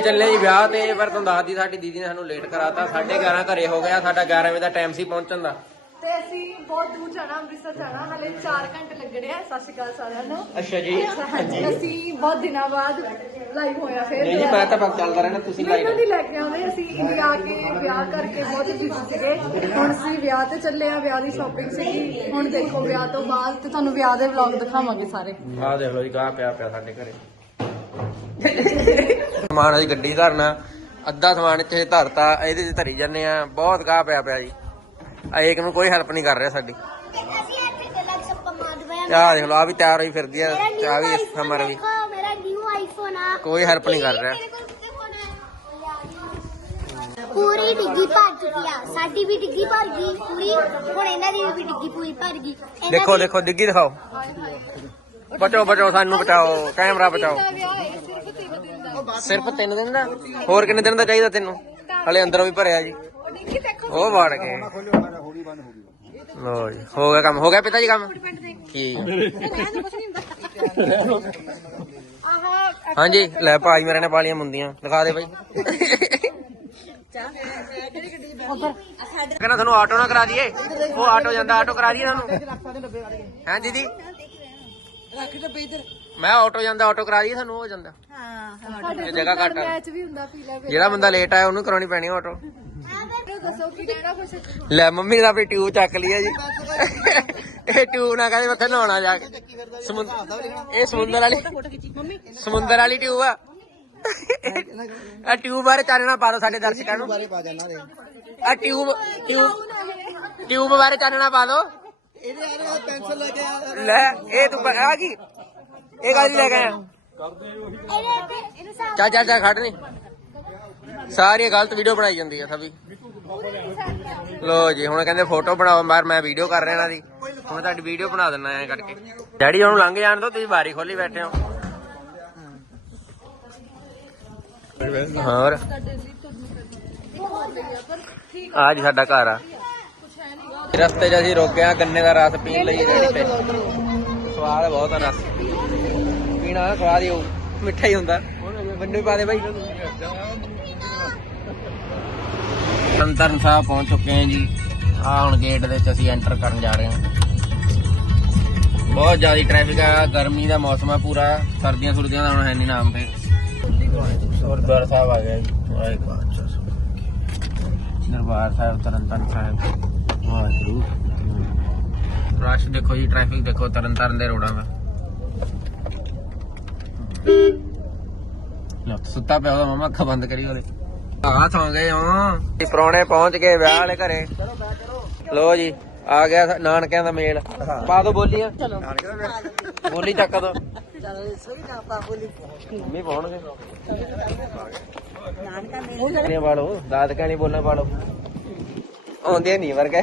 ਚੱਲੇ ਜੀ ਵਿਆਹ ਤੇ ਪਰ ਤੁਹਾਨੂੰ ਦੱਸਦੀ ਸਾਡੀ ਦੀਦੀ ਨੇ ਸਾਨੂੰ ਲੇਟ ਕਰਾਤਾ 11:30 ਘਰੇ ਹੋ ਗਿਆ ਸਾਡਾ 11 ਵਜੇ ਦਾ ਟਾਈਮ ਸੀ ਪਹੁੰਚਣ ਦਾ। ਤੇ ਅਸੀਂ ਬਹੁਤ ਦੂਰ ਜਾਣਾ ਅੰਮ੍ਰਿਤਸਰ ਜਾਣਾ ਹਲੇ 4 ਘੰਟੇ ਲੱਗਣੇ ਆ ਸਤਿ ਸ਼੍ਰੀ ਅਕਾਲ ਸਾਰਿਆਂ ਨੂੰ। ਅੱਛਾ ਜੀ। ਹਾਂਜੀ। ਅਸੀਂ ਬਹੁਤ ਦਿਨਾਂ ਬਾਅਦ ਲਾਈਵ ਹੋਇਆ ਫਿਰ ਨਹੀਂ ਜੀ ਮੈਂ ਤਾਂ ਬਸ ਚੱਲਦਾ ਰਹਿਣਾ ਤੁਸੀਂ ਲਾਈਨ ਨਹੀਂ ਲੈ ਕੇ ਆਉਂਦੇ ਅਸੀਂ ਇੰਡੀਆ ਆ ਕੇ ਵਿਆਹ ਕਰਕੇ ਬਹੁਤ ਬਿਜ਼ੀ ਸੀਗੇ। ਹੁਣ ਅਸੀਂ ਵਿਆਹ ਤੇ ਚੱਲੇ ਆ ਵਿਆਹ ਦੀ ਸ਼ਾਪਿੰਗ ਸੀਗੀ। ਹੁਣ ਦੇਖੋ ਵਿਆਹ ਤੋਂ ਬਾਅਦ ਤੇ ਤੁਹਾਨੂੰ ਵਿਆਹ ਦੇ ਵਲੌਗ ਦਿਖਾਵਾਂਗੇ ਸਾਰੇ। ਆਹ ਦੇਖ ਲਓ ਜੀ ਗਾਹ ਪਿਆ ਪਿਆ ਸਾਡੇ ਘਰੇ। ਸਮਾਨ ਅਸੀਂ ਗੱਡੀ ਧਰਨਾ ਅੱਧਾ ਸਮਾਨ ਇੱਥੇ ਧਰਤਾ ਇਹਦੇ 'ਚ ਧਰੀ ਜਾਂਦੇ ਆ ਬਹੁਤ ਗਾਹ ਪਿਆ ਪਿਆ ਜੀ। ਇੱਕ ਨੂੰ ਕੋਈ ਹੈਲਪ ਨਹੀਂ ਕਰ ਰਿਹਾ ਸਾਡੀ। ਆ ਦੇਖ ਲਓ ਆ ਵੀ ਤਿਆਰ ਹੋਈ ਫਿਰਦੀ ਆ ਤੇ ਆ ਵੀ ਸਮਰ ਵੀ। ਮੇਰਾ ਨਿਊ ਆਈਫੋਨ ਆ। ਕੋਈ ਹੈਲਪ ਨਹੀਂ ਕਰ ਰਿਹਾ। ਪੂਰੀ ਡਿੱਗੀ ਭਰ ਚੁੱਕੀ ਆ। ਸਾਡੀ ਵੀ ਡਿੱਗੀ ਭਰ ਗਈ ਪੂਰੀ। ਹੁਣ ਇਹਨਾਂ ਦੀ ਵੀ ਡਿੱਗੀ ਪੂਰੀ ਭਰ ਗਈ। ਦੇਖੋ ਦੇਖੋ ਡਿੱਗੀ ਦਿਖਾਓ। ਬਚਾਓ ਬਚਾਓ ਸਾਨੂੰ ਬਚਾਓ ਕੈਮਰਾ ਬਚਾਓ। ਸਿਰਫ ਤਿੰਨ ਦਿਨ ਦਾ? 3 ਦਿਨ ਦਾ ਹੋਰ ਕਿੰਨੇ ਦਿਨ ਦਾ ਚਾਹੀਦਾ ਤੈਨੂੰ? ਹਲੇ ਅੰਦਰੋਂ ਵੀ ਭਰਿਆ ਜੀ। ਉਹ ਵੜ ਗਏ। ਲੋ ਜੀ, ਹੋ ਗਿਆ ਕੰਮ। ਹੋ ਗਿਆ ਪਿਤਾ ਜੀ ਕੰਮ? ਠੀਕ ਹਾਂਜੀ, ਲੈ ਭਾਈ ਮੇਰੇ ਨੇ ਪਾਲੀਆਂ ਮੁੰਦੀਆਂ। ਦਿਖਾ ਦੇ ਬਾਈ ਕਹਿੰਦਾ ਤੁਹਾਨੂੰ ਆਟੋ ਨਾ ਕਰਾ ਦਈਏ? ਉਹ ਆਟੋ ਜਾਂਦਾ ਆਟੋ ਕਰਾ ਦਈਏ ਤੁਹਾਨੂੰ? ਹਾਂ ਦੀਦੀ? ਮੈਂ ਆਟੋ ਜਾਂਦਾ ਆਟੋ ਕਰਾ ਦਈਏ ਤੁਹਾਨੂੰ ਹੋ ਜਾਂਦਾ। ਇਹ ਜਗ੍ਹਾ ਘੱਟ ਆ। ਮੈਚ ਵੀ ਹੁੰਦਾ ਪੀ ਲੈ ਜਿਹੜਾ ਬੰਦਾ ਲੇਟ ਆਇਆ ਉਹਨੂੰ ਕਰਾਉਣੀ ਪੈਣੀ ਆਟੋ। ਦੱਸੋ ਕੀ ਕੁਛ? ਲੈ ਮੰਮੀ ਨੇ ਆਪਣੀ ਟਿਊਬ ਚੱਕ ਹੈ ਜੀ। ਇਹ ਟਿਊਬ ਨਾ ਕਹਿੰਦੇ ਉੱਥੇ ਨਹਾਉਣਾ ਜਾ ਕੇ। ਸਮੁੰਦਰ ਇਹ ਸਮੁੰਦਰ ਵਾਲੀ ਸਮੁੰਦਰ ਵਾਲੀ ਟਿਊਬ ਆ। ਆ ਟਿਊਬ ਬਾਰੇ ਚਾਨਣਾ ਪਾ ਦੋ ਸਾਡੇ ਦਰਸ਼ਕਾਂ ਨੂੰ। ਆ ਟਿਊਬ ਟਿਊਬ ਟਿਊਬ ਬਾਰੇ ਚਾਨਣਾ ਪਾ ਦੋ। ਲੈ ਇਹ ਤੂੰ ਆ ਕੀ? ਇਹ ਗੱਲ ਲੈ ਕੇ ਆਇਆ? ਚਾ ਚਾ ਚਾ ਖੜ ਨਹੀਂ ਸਾਰੀ ਗਲਤ ਵੀਡੀਓ ਬਣਾਈ ਜਾਂਦੀ ਆ ਸਭੀ। ਲੋ ਜੀ, ਹੁਣ ਕਹਿੰਦੇ ਫੋਟੋ ਬਣਾਓ ਮਾਰ ਮੈਂ ਵੀਡੀਓ ਕਰ ਰਿਹਾ ਇਹਨਾਂ ਦੀ। ਹੁਣ ਤੁਹਾਡੀ ਵੀਡੀਓ ਬਣਾ ਦਿੰਨਾ ਐ ਕਰਕੇ। ਡੈਡੀ ਉਹਨੂੰ ਲੰਘ ਜਾਣ ਦੋ ਤੁਸੀਂ ਬਾਰੀ ਖੋਲੀ ਬੈਠੇ ਹੋ। ਹੋਰ? ਆ ਜੀ ਸਾਡਾ ਘਰ ਆ। ਰਸਤੇ 'ਚ ਅਸੀਂ ਰੋਕਿਆ ਗੰਨੇ ਦਾ ਰਸ ਪੀਣ ਲਈ ਰੇੜੀ ਤੇ। ਸਵਾਦ ਬਹੁਤ ਆ ਰਸ। ਪੀਣਾ ਸਵਾਦ ਹੀ ਹੋਊ। ਮਿੱਠਾ ਹੀ ਹੁੰਦਾ। ਮੈਨੂੰ ਵੀ ਪਾ ਦੇ ਬਾਈ। ਤਰਨਤਾਰਨ ਸਾਹਿਬ ਪਹੁੰਚ ਚੁੱਕੇ ਹਾਂ ਜੀ। ਆ ਹੁਣ ਗੇਟ ਦੇ ਵਿੱਚ ਅਸੀਂ ਐਂਟਰ ਕਰਨ ਜਾ ਰਹੇ ਹਾਂ। ਬਹੁਤ ਜ਼ਿਆਦਾ ਟ੍ਰੈਫਿਕ ਆ। ਗਰਮੀ ਦਾ ਮੌਸਮ ਆ ਪੂਰਾ। ਸਰਦੀਆਂ ਸੁਰਦੀਆਂ ਦਾ ਹੁਣ ਹੈ ਨਹੀਂ ਨਾਮ ਤੇ। ਗੁਰਦੁਆਰਾ ਸਾਹਿਬ ਆ ਗਿਆ ਜੀ। ਵਾਹਿਗੁਰੂ। ਦਰਬਾਰ ਸਾਹਿਬ ਤਰਨਤਾਰਨ ਸਾਹਿਬ। ਵਾਹਿਗੁਰੂ। ਰਸ਼ ਦੇਖੋ ਜੀ ਟ੍ਰੈਫਿਕ ਦੇਖੋ ਤਰਨਤਾਰਨ ਦੇ ਰੋਡਾਂ 'ਤੇ ਲੋ ਸੁੱਤਾ ਪਿਆ ਉਹਦਾ ਮਮਾ ਅੱਖਾਂ ਬੰਦ ਕਰੀ ਉਹਦੇ। ਆ ਸੌਂ ਗਏ ਹਾਂ ਜੀ ਪ੍ਰਾਹੁਣੇ ਪਹੁੰਚ ਗਏ ਵਿਆਹ ਵਾਲੇ ਘਰੇ। ਲੋ ਜੀ ਆ ਗਿਆ ਨਾਨਕਿਆਂ ਦਾ ਮੇਲ। ਪਾ ਦੋ ਬੋਲੀਆਂ। ਬੋਲੀ ਚੱਕ ਦੋ। ਮੰਮੀ ਪਾਉਣਗੇ ਨਾਨਕਾ ਵਾਲੋ ਦਾਦ ਕਹਣੀ ਬੋਲਣਾ ਪਾਲੋ ਆਉਂਦੇ ਨਹੀਂ ਵਰਗੇ।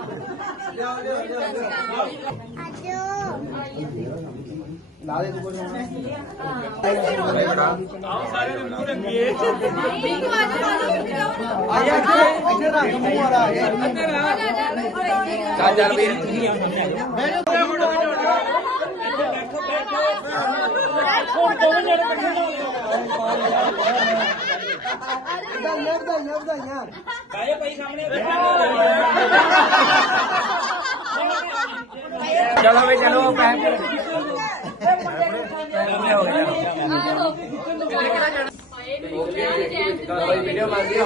ਚੱਲ ਚੱਲ ਵੀਰ। ਚਲੋ ਵੀ ਚਲੋ ਪੈਕ ਵੀਡੀਓ ਬਣਦੀ ਹੁਣ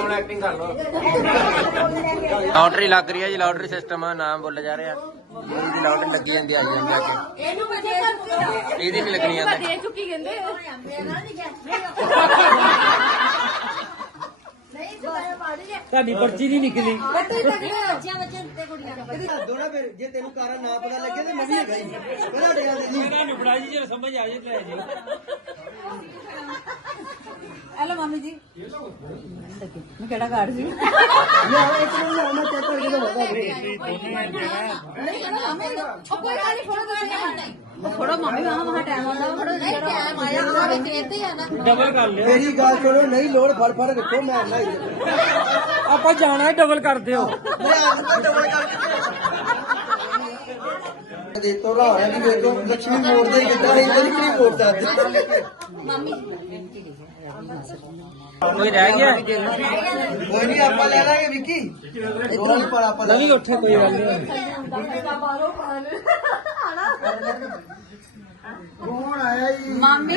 ਐਕਟਿੰਗ ਕਰ ਲਓ ਲਾਟਰੀ ਲੱਗ ਰਹੀ ਹੈ ਜੀ ਲਾਟਰੀ ਸਿਸਟਮ ਆ ਨਾਮ ਬੋਲਿਆ ਜਾ ਰਿਹਾ ਇਹਦੀ ਲਾਟਰੀ ਲੱਗੀ ਜਾਂਦੀ ਆ ਜਾਂਦੀ ਅੱਗੇ ਇਹਨੂੰ ਵਜੇ ਇਹਦੀ ਵੀ ਲੱਗਣੀ ਆ ਦੇ ਚੁੱਕੀ ਕਹਿੰਦੇ ਤੁਹਾਡੀ ਪਰਚੀ ਨਹੀਂ ਨਿਕਲੀ ਦੋਣਾ ਫਿਰ ਜੇ ਤੈਨੂੰ ਕਾਰਾ ਨਾ ਪਤਾ ਲੱਗੇ ਤੇ ਮੈਂ ਵੀ ਹੈਗਾ ਹੀ ਪਹਿਲਾਂ ਡਿਆ ਦੇ ਜੀ ਤੁਹਾਨੂੰ ਫੜਾ ਜੀ ਜੇ ਸਮਝ ਆ ਜੇ ਲੈ ਜੀ ਹੈਲੋ ਮਾਮੀ ਜੀ ਮੈਂ ਕਿਹੜਾ ਕਾਰਡ ਸੀ ਯਾਰ ਇੱਕ ਮਿੰਟ ਲਿਆ, ਮੈਂ ਚੈੱਕ ਕਰਕੇ ਦਵਾਂਗਾ ਕੋਈ ਗੱਲ ਨਹੀਂ ਫੜੋ ਤੁਸੀਂ ਥੋੜਾ ਮਾਮੀ ਵਾਹ ਮਹਾ ਟਾਈਮ ਆਉਂਦਾ ਥੋੜਾ ਨਹੀਂ ਟਾਈਮ ਆਇਆ ਆ ਵਿੱਚ ਇੱਥੇ ਆ ਨਾ ਡਬਲ ਕਰ ਲਿਓ ਮੇਰੀ ਗੱਲ ਸੁਣੋ ਨਹੀਂ ਲੋੜ ਫੜ ਫੜ ਰੱਖੋ ਮੈਂ ਨਾ ਆਪਾਂ ਜਾਣਾ ਡਬਲ ਕਰ ਦਿਓ ਦੇ ਤੋ ਲਾ ਹੈ ਕਿ ਵੇਖੋ ਲక్ష్ਮੀ ਮੋੜ ਦੇ ਕਿੱਦਾਂ ਨਹੀਂ ਕੋਈ ਰਹਿ ਗਿਆ? ਕੋਈ ਨਹੀਂ ਆਪਾਂ ਲੈ ਲਾਂਗੇ ਵਿੱਕੀ। ਨਹੀਂ ਪੜਾ ਆਪਾਂ ਨਹੀਂ ਉੱਠੇ ਕੋਈ ਗੱਲ ਨਹੀਂ। ਕੌਣ ਆਇਆ ਜੀ? ਮਾਮੀ।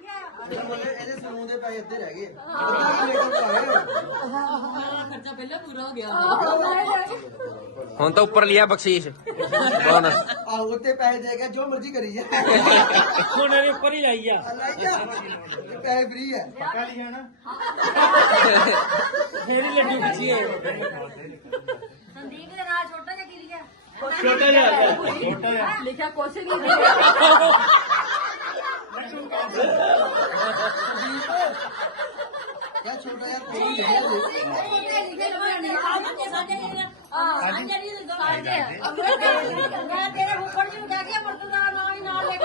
ਇਹਦੇ ਸਲੂਨ ਦੇ ਪੈਸੇ ਅੱਧੇ ਰਹਿ ਗਏ। ਅੱਧੇ ਲੀਟਰ ਪਾਏ ਹੁਣ ਤਾਂ ਉੱਪਰ ਲਿਆ ਬਖਸ਼ੀਸ਼। ਬੋਨਸ। ਆਹੋ ਉੱਤੇ ਪੈਸੇ ਦੇ ਕੇ ਜੋ ਮਰਜ਼ੀ ਕਰੀ ਜਾ। ਹੁਣ ਇਹਦੇ ਉੱਪਰ ਹੀ ਲਾਈ ਆ। ਇਹ ਪੈਸੇ ਫ੍ਰੀ ਹੈ ਪੱਕਾ ਲਿਖਿਆ ਨਾ। ਫੇਰ ਹੀ ਲੱਡੂ ਖਿੱਚੀ ਹੋਏ। ਲਿਖਿਆ ਕੁਛ ਨਹੀਂ। ਯਾ ਛੋਟਾ ਜਿਹਾ ਕੋਈ ਲਿਖਿਆ ਦੇ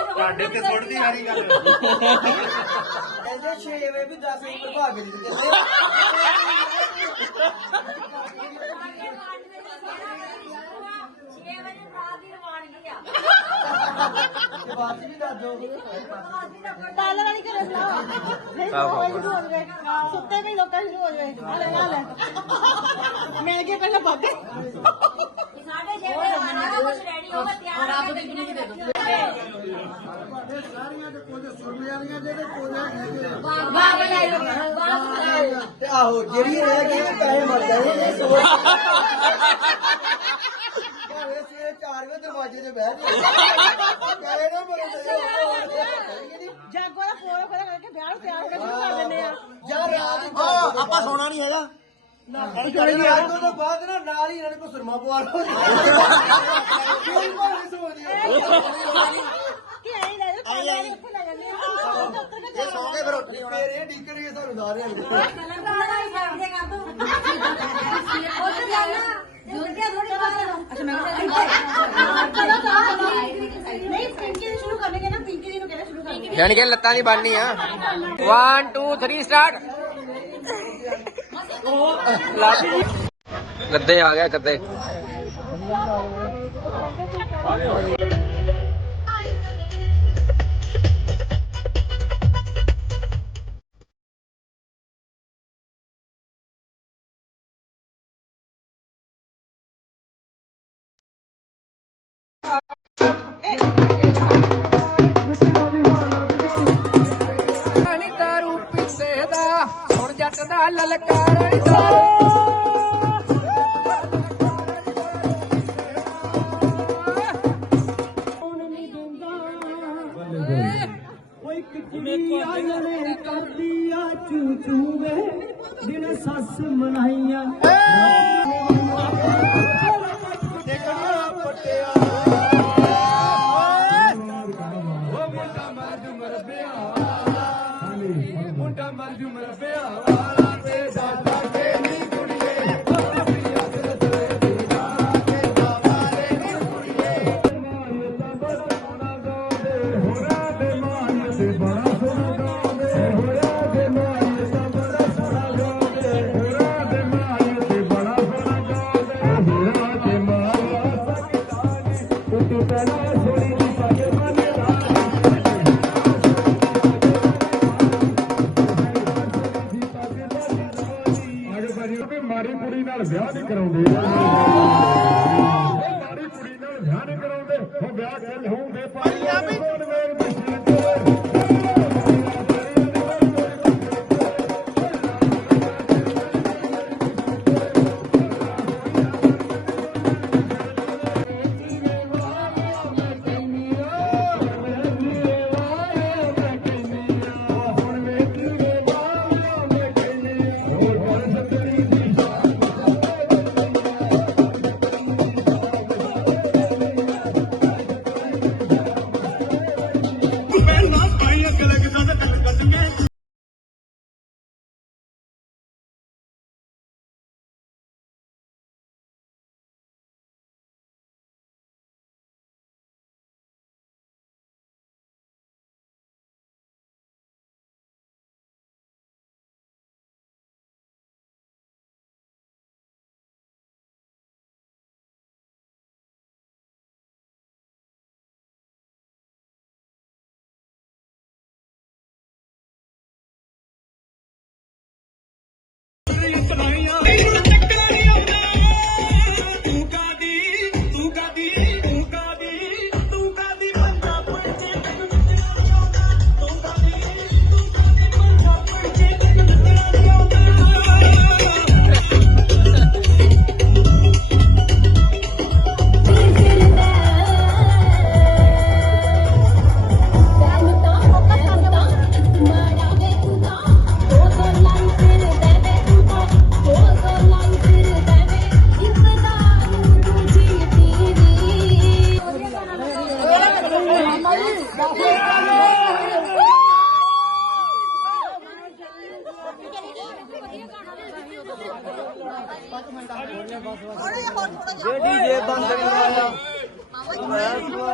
ਤੁਹਾਡੇ ਤੇ ਸੁੱਟਦੀ ਵਾਲੀ ਗੱਲ। ਕਹਿੰਦੇ 6 ਵਜੇ ਵੀ 10 ਵਜੇ ਪ੍ਰਭਾਵ ਨਹੀਂ ਦਿੰਦੇ ਬਾਤ ਨਹੀਂ ਦੱਸ ਦੋ ਡਾਲਰ ਵਾਲੀ ਘਰੇ ਬੁਲਾਓ ਨਹੀਂ ਆਹੋ। ਰੋਜ਼ ਸ਼ੁਰੂ ਹੋ ਜਾਵੇ ਸੁੱਤੇ ਵੀ ਲੋਕਾਂ ਸ਼ੁਰੂ ਹੋ ਜਾਵੇ ਆ ਲੈ ਆ ਲੈ ਮਿਲ ਕੇ ਪਹਿਲਾਂ ਬਾਗੇ ਤੇ ਆਹੋ ਜਿਹੜੀ ਰਹਿ ਗਈ ਉਹ ਪੈਸੇ ਮਰ ਜਾਣੇ ਇਹ ਸੋਚ ਭਾਵੇਂ ਸਵੇਰੇ 4 ਵਜੇ ਦਰਵਾਜ਼ੇ ਤੇ ਬਹਿ ਜਾਓ ਪੈਸੇ ਨਾ ਮਰਦੇ ਜਾਗੋ ਦਾ ਫੋਨ ਖੜਾ ਕਰਕੇ ਵਿਆਹ ਨੂੰ ਤਿਆਰ ਕਰਕੇ ਸ਼ੁਰੂ ਕਰ ਦਿੰਦੇ ਆ ਆਪਾਂ ਸੋਣਾ ਨਹੀਂ ਹੈਗਾ। ਨਾ ਤੋਂ ਬਾਅਦ ਨਾ ਨਾਲ ਹੀ ਇਹਨਾਂ ਨੇ ਕੋ ਸੁਰਮਾ ਪਵਾ ਲਓ ਐਂ ਲੈ ਲੈ ਜਾਂਦੇ ਆ। ਫਿਰ ਉੱਠ ਹੋਣਾ। ਫੇਰ ਇਹ ਸਾਨੂੰ ਯਾਨੀ ਕਿ ਲੱਤਾਂ ਦੀ ਬਾਨੀ ਆ। 1 2 3 ਸਟਾਰਟ ਗੱਦੇ ਆ ਗਿਆ ਗੱਦੇ। ਨੀ ਜੱਟ ਦਾ। ਲਲਕਾਰ ਦਾ ਓਏ ਕੁੜੀ ਆਲਣੇ ਕਰਦੀ ਮਾੜੀ ਕੁੜੀ ਨਾਲ ਵਿਆਹ ਨਹੀਂ ਕਰਾਉਂਦੇ। ਮਾੜੀ ਕੁੜੀ ਨਾਲ ਵਿਆਹ ਨਹੀਂ ਕਰਾਉਂਦੇ। ਉਹ ਵਿਆਹ ਕਰ ਹੋਉਂਦੇ ਪਾਣੀ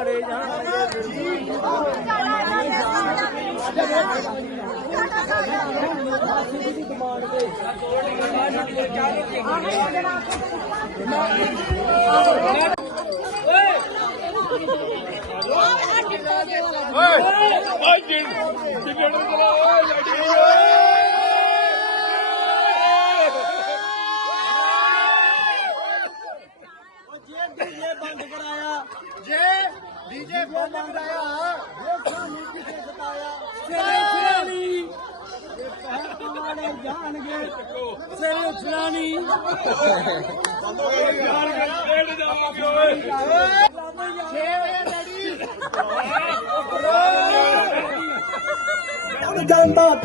ਮੈਂ ਤੁਹਾਡੇ ਜਾਣਗੇ ਜੇ ਡੀਜੇ ਬੰਦ ਕਰਾਇਆ ਜੇ ਡੀਜੇ ਬੰਦ ਕਰਾਇਆ ਜੇ ਸਾਨੂੰ ਕਿਸੇ ਸਤਾਇਆ ਸਿਰੇ ਚਲਾਣੀ ਇਹ ਜਾਣਗੇ। ਸਿਰੇ ਦਿਲਦਾਰ